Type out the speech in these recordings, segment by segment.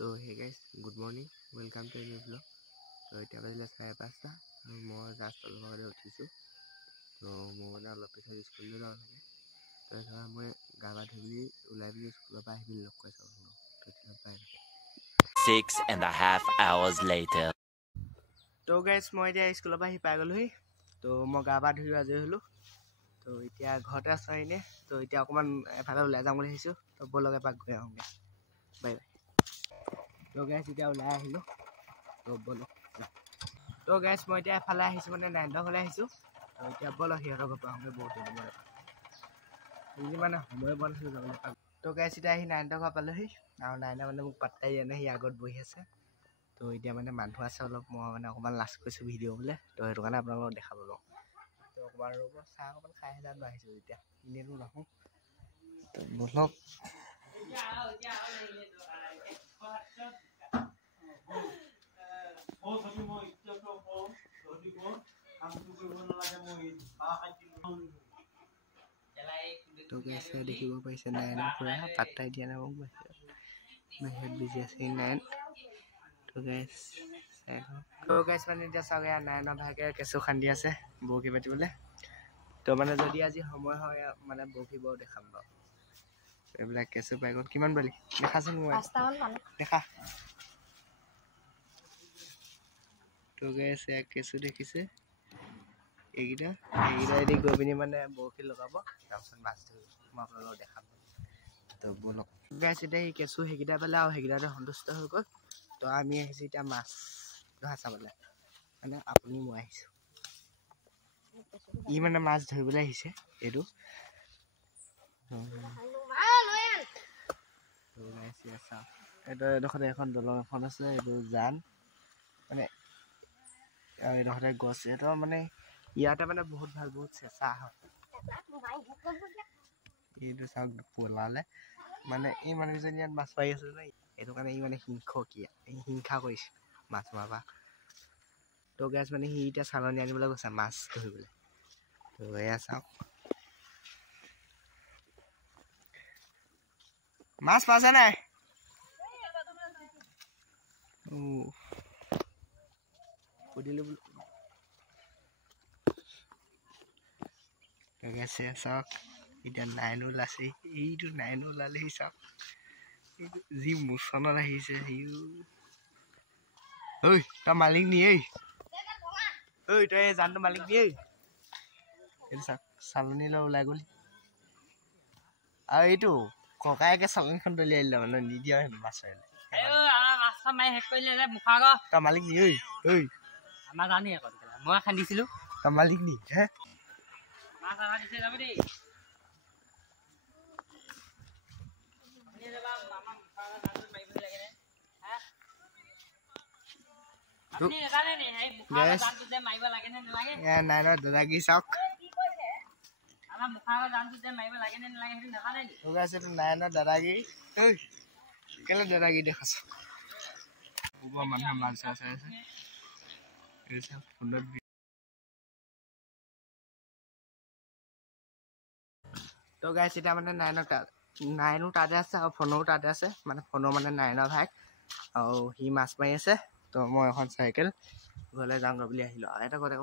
तो hey guys good morning welcome to new blog. तो इतना बजे 5:30 और मैं रास्ता उठी तो मैं अलग पिछले स्कूल जा तो मैं गावा धुली ऊल् स्कूल लग कर 6.5 hours later. तो गाइस मैं स्कूल पाई गलहि तो मैं गा पा धुई आजरी हलो तो इतना घरते आसो एने तो इतना अकमान एफाले ऊल् जाम तो बोलक एपाक गई आहूँगे बाय बाय। तो गैस इतना ऊल् तो बोलो तो गैस मैं एफाले मैं 9 फाले तो इतना बोलो सिहर घर पर आहूँगे बहुत दिन मैं समय बन तो गैस इतना 9 घर पालहि और 9 मैं मोक पत्ताई दिया ना आगत बहि आसे तो इतना मैं मानुह आसे अलग मैं अकमान लाज कर भिडिओ बोले तो সেইটো কাৰণে আপোনালোকক দেখাব লো तो अकमान रब चाह अकमान खाई जान इतना इन्हें नाहूँ तो बोलक तो कैसे देखिए पैसे 9 पूरा पत्ता दिया ना बाहर बिजी आसे 9 तो गैस मैंने इतना चाह गया 9 भागे केঁচু खान्दी आसे बरশী पातिबले तो मैंने जदि आज समय है मैं बरশী बर देखाम এইবিলাক কেঁচু পাই গ'ল কিমান পালি দেখাচোন দেখা তো গেছ কেঁচু দেখিছে এইকেইটা এদি গৈ পিনি মানে বৰশী লগাব তাৰপিছত মাছ ধৰিব মই আপোনালোকক দেখাম তো বলক গেছ এতিয়া সেই কেঁচু সেইকেইটা পালে আৰু সেইকেইটাতে সন্তুষ্ট হৈ গ'ল তো আমি আহিছোঁ এতিয়া মাছ ধৰা চাবলৈ মানে আপুনি মই আহিছোঁ ই মানে মাছ ধৰিবলৈ আহিছে এইটো এডোখৰতে এখন দলং এখন আছে এইটো জান মানে এডোখৰতে গছ এটা মানে ইয়াতে মানে বহুত ভাল বহুত চেঁচা হয় এইটো চাওক পলালে মানে এই মানুহজনী ইয়াত মাছ মাৰি আছে যে এইটো কাৰণে ই মানে হিংসা কৰিছে মাছ মাৰিবা তো গেছ মানে সি এতিয়া চালনী আনিবলৈ গৈছে মাছ ধৰিবলৈ তো এয়া চাওক মাছ পাইছে নাই সুধিলো গেছে চাওক এতিয়া 9 ওলাইছে এইটো 9 ওলালেহি চাওক যি মোচনত আহিছে ঐ তই মালিক নি ঐ তই জানটো মালিক নি এইটো চাওক চালনী লৈ ওলাই গ'ল আৰু এইটো ককায়েকে চালনীখন দলিয়াই দিলে মানে নিদিয়া মাছ মাৰিলে তই মালিক নি ঐ আমাৰ জানি মই খান্দিছিলো তই মালিক নি হে দাদাগি চাওক দাদাগি কেলে দাদাগি দেখাছ মানুহে মাছ চাই আছে তো গাইছ এতিয়া মানে 9 তাতে আছে আৰু ফোনো তাতে আছে মানে ফোনো মানে 9 ভাগ আৰু সি মাছ মাৰি আছে তো মই এখন চাইকেল ঘৰলৈ যাওঁ বুলি আহিলোঁ আৰু এটা কথা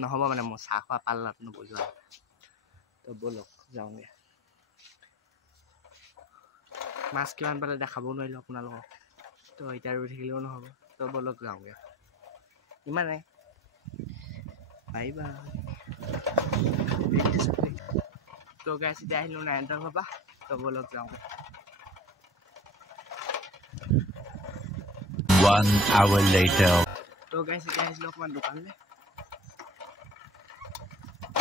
নহ'ব মানে মই চাহ খোৱা পাল্লাত নবজোৱা তো ব'লক যাওঁগৈ মাছ কিমান পালে দেখাবও নোৱাৰিলোঁ আপোনালোকক তো এতিয়া ৰৈ থাকিলেও নহ'ব তো ব'লক যাওঁগৈ ইমানে বাই বাই তো গাইছ এতিয়া আহিলোঁ 9 ঘৰৰ পৰা তো ব'লক যাওঁগৈ 1 hour later. তো গাইছ এতিয়া আহিছিলোঁ অকণমান দোকানলৈ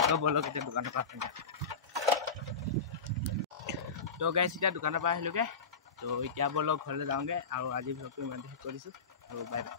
তো ব'লক এতিয়া দোকানৰ পৰা আহিলোঁ তো গাইছ এতিয়া দোকানৰ পৰা আহিলোঁগৈ তো এতিয়া ব'লক ঘৰলৈ যাওঁগৈ আৰু আজি ভ্লগটো ইমানতে শেষ কৰিছোঁ আৰু বাই বাই।